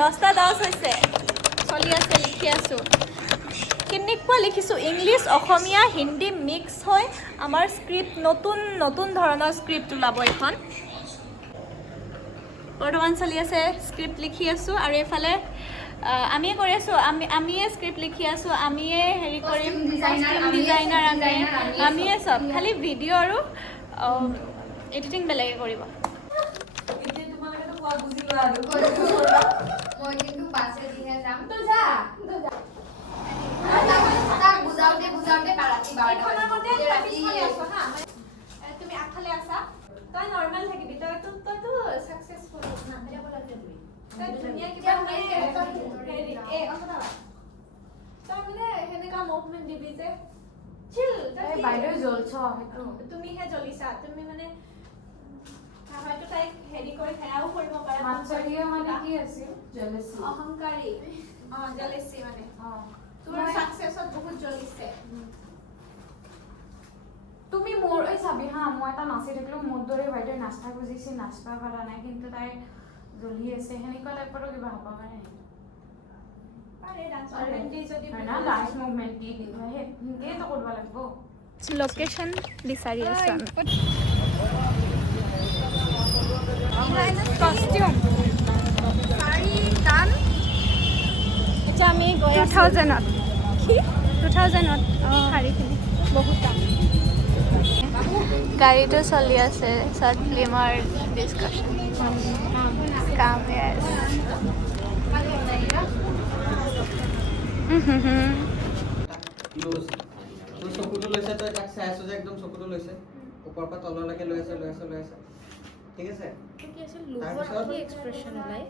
10টা 10 হৈছে চলি আছে লিখি আছো কেনেকুৱা লিখিছো ইংলিছ অসমীয়া হিন্দী মিক্স হয় আমাৰ স্ক্ৰিপ্ট নতুন ধৰণৰ স্ক্ৰিপ্ট ওলাব এখন বৰ্তমান চলি আছে স্ক্ৰিপ্ট লিখি আছো আৰু এফালে আমিয়ে কৰি আছো আমিয়ে স্ক্ৰিপ্ট লিখি আছো আমিয়ে হেৰি কৰিম ডিজাইনাৰ আমিয়ে সব খালি ভিডিঅ' আৰু এডিটিং বেলেগে কৰিব মই কিন্তু বাসে দিয়ে যাম তো যা তাক বুজাওতে পাৰাতি এখনৰ মতে ৰাতি আছো হা তুমি আগফালে আছা তই নৰ্মেল থাকিবি তইতো সাকসেসফুল না এটা বলা তুমি তই ধুনীয়া কিবা হেৰি তই মানে হেনেকা মুভমেন্ট দিবি যে চিল এই বাইদেউ জ্বলছ হেতু তুমিহে জ্বলিছা তুমি মানে হয়তো তাই হেৰি কৰি খেয়াও কৰিব পাৰে মাছৰিয়া মানে কি আছিল জেলেসি অহংকাৰী জেলেসি মানে তোৰ সাকসেসত বহুত জ্বলিছে তুমি মোৰ এই চাবি হা মই এটা নাচি থাকিলো মোৰ দৰে বাইদেউ নাচা খুজিছে নাচবা পাৰা নাই কিন্তু তাই জ্বলি আছে হেনেকুৱা টাইপৰ কিবা হ'ব পাৰে পাৰে ডান্স মুভমেন্ট যদি না ডান্স মুভমেন্ট দি কিন্তু হেই তো কৰিব লাগিব লোকেশন বিচাৰি আছো কস্টিউম সাৰি গান এটা আমি 2000ত কি 2000ত শাৰীখিনি বহুত দাম গাড়ীটো চলি আছে শৰ্ট ফিল্মৰ ডিছকাশ্যন কাম yes তোৰ চকুটো লৈছে তই তাক চাই আছো যে একদম চকুটো লৈছে ওপৰৰ পৰা তললৈকে লৈ আছে ঠিক আছে কি আছিল লোভৰ কি এক্সপ্ৰেছন ওলাই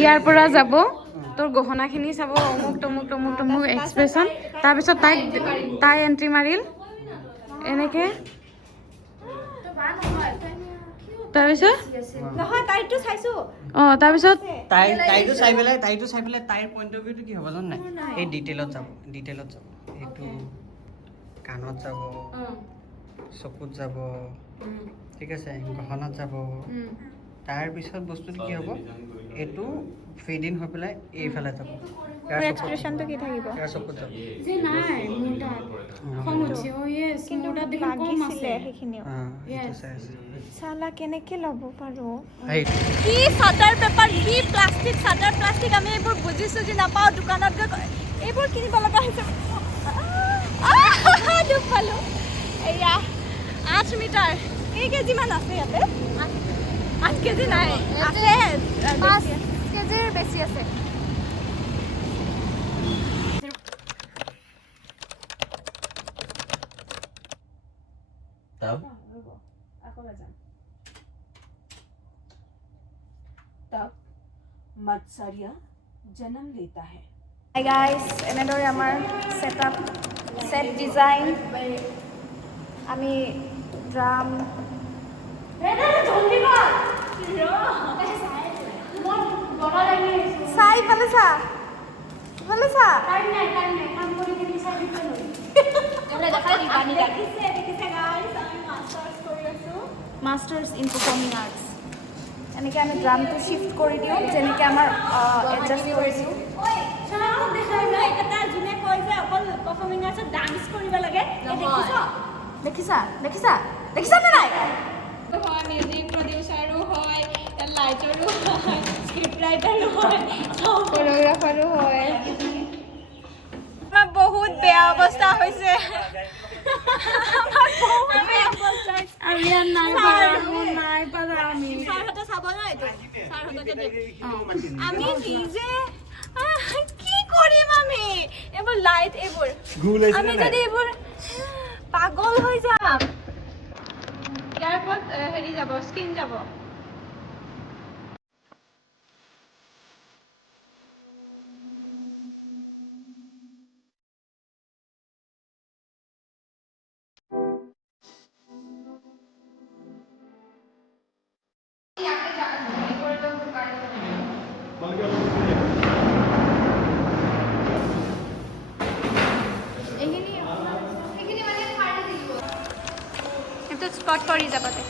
ইয়াৰ পৰা যাব তোৰ গহনাখিনি চাব অমুক তমুক এক্সপ্ৰেছন তাৰপিছত তাই এণ্ট্ৰি মাৰিল এনেকে তাৰপিছত নহয় তাইটো চাইছো তাৰপিছত তাইটো চাই পেলাই তাইৰ পইণ্ট অফ ভিউটো কি হ'ব জান নাই এই ডিটেইলত যাব এইটো কাণত যাব চকুত যাব ঠিক আছে গহনাত যাব তাৰপিছত বস্তুটো কি হ'ব এইটো ফিড ইন হৈ পেলাই এইফালে যাব এক্সপ্ৰেছনটো কি থাকিব ইয়াৰ চকুত যাব যে নাই মোৰ তাত খং উঠছে য়েছ কিন্তু মোৰ তাত দেখোন কম আছে সেইখিনিও এইটো চাই আছে চালা কেনেকে ল'ব পাৰো এই কি চাটাৰ পেপাৰ কি প্লাষ্টিক আমি এইবোৰ বুজিছো যে নাপাওঁ দোকানত গৈ এইবোৰ কিনিব লগা হৈছে দুখ পালো এয়া 8 মিটাৰ কেই কেজিমান আছে ইয়াতে 8 কেজি নাই আছে 5 কেজিৰ বেছি আছে तब मत्सर्य जन्म लेता है Hi guys, এনেদৰে আমাৰ সেট ডিজাইন আমি ড্ৰাম চাই ফালে চা মাষ্টাৰ্ছ ইন পাৰফৰ্মিং আৰ্টছ এনেকৈ আমি ড্ৰামটো শ্বিফ্ট কৰি দিওঁ যেনেকৈ আমাৰ এডজাষ্ট কৰিছোঁ যোনে কয় যে অকল পাৰফৰ্মিং আৰ্টছত ডান্স কৰিব লাগে দেখিছা নে নাই মিউজিক প্ৰডিউচাৰো হয় লাইটৰো হয় স্ক্ৰিপ্ট ৰাইটাৰো হয় কোৰিঅ'গ্ৰাফাৰো হয় আমাৰ বহুত বেয়া অৱস্থা হৈছে ছাৰহঁতে চাব ন এইটো ছাৰহঁতকে আমি নিজে কি কৰিম আমি এইবোৰ লাইট এইবোৰ আমি যদি এইবোৰ পাগল হৈ যাম ইয়াৰ ওপৰত হেৰি যাব স্কিন যাব স্পট কৰি যাবতে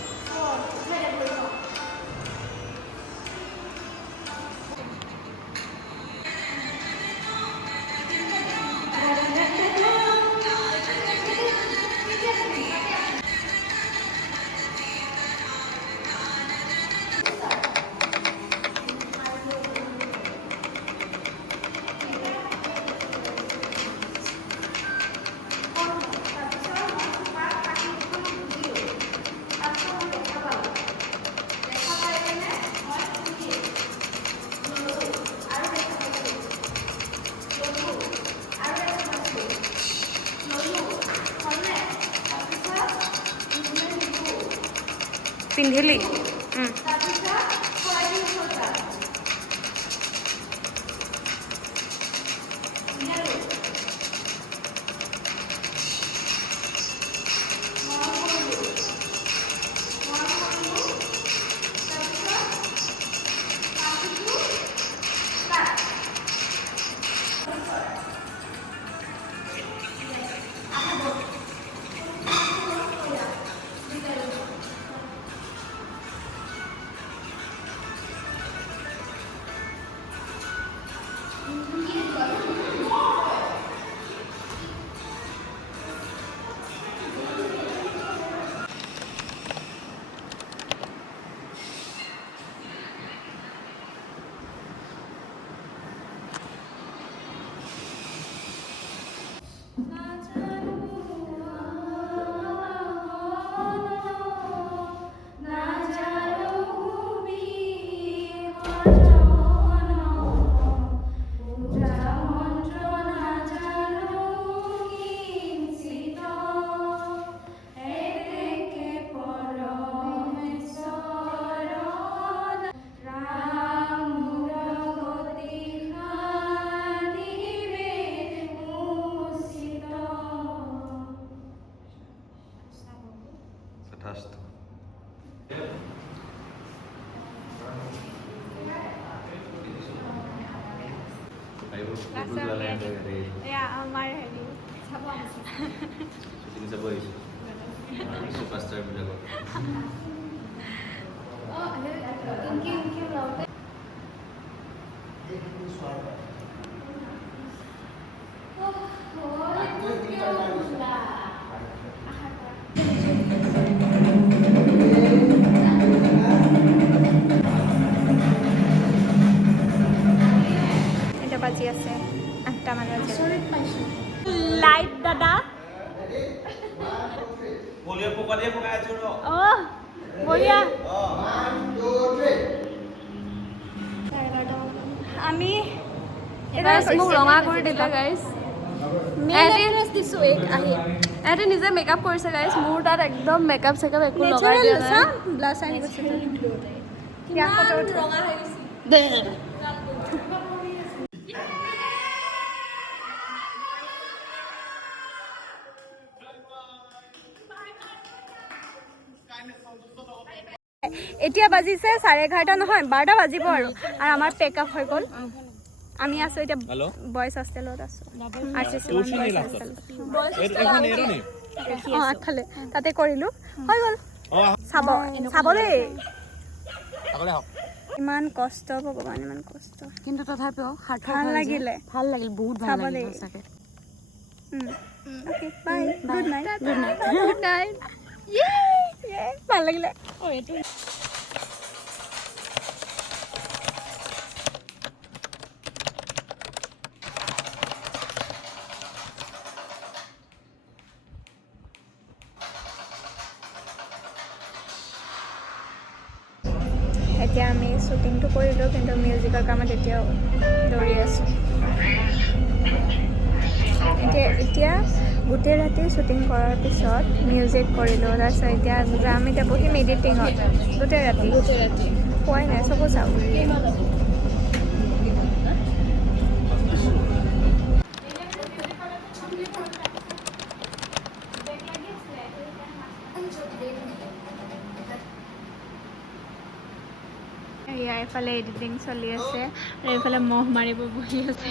পিন্ধিলি এয়া আমাৰ হেৰি চাব এটা বাজি আছে 8টা মান বাজি লাইট দাদা অহ বঢ়িয়া আমি মোক ৰঙা কৰি দিলে গাইজ এহেঁতি নিজে মেকআপ কৰিছে গাইজ মোৰ তাত একদম মেকআপ চেকআপ একো লগাই দিয়া নাই ব্লাছ আহি গৈছে ৰঙা হৈ গৈছে এতিয়া বাজিছে 11:30 নহয় 12টা বাজিব আৰু আমাৰ পেকআপ হৈ গ'ল আমি আছো এতিয়া বয়স হোষ্টেলত আছো আৰচিচি আগফালে তাতে কৰিলো হৈ গ'ল চাব চাব দেই ইমান কষ্ট ভগৱান ইমান কষ্ট কিন্তু তথাপিও ভাল লাগিলে বহুত ভাল লাগিলে সঁচাকে okay bye good night good night ভাল লাগিলে এতিয়া আমি শ্বুটিংটো কৰিলোঁ কিন্তু মিউজিকৰ কামত এতিয়াও দৌৰি আছোঁ এতিয়া গোটেই ৰাতি শ্বুটিং কৰাৰ পিছত মিউজিক কৰিলোঁ তাৰপিছত এতিয়া যাম এতিয়া বহিম এডিটিঙত গোটেই ৰাতি পোৱাই নাই চকু চাওঁ এয়া এফালে এডিটিং চলি আছে আৰু এইফালে মহ মাৰিব বহি আছে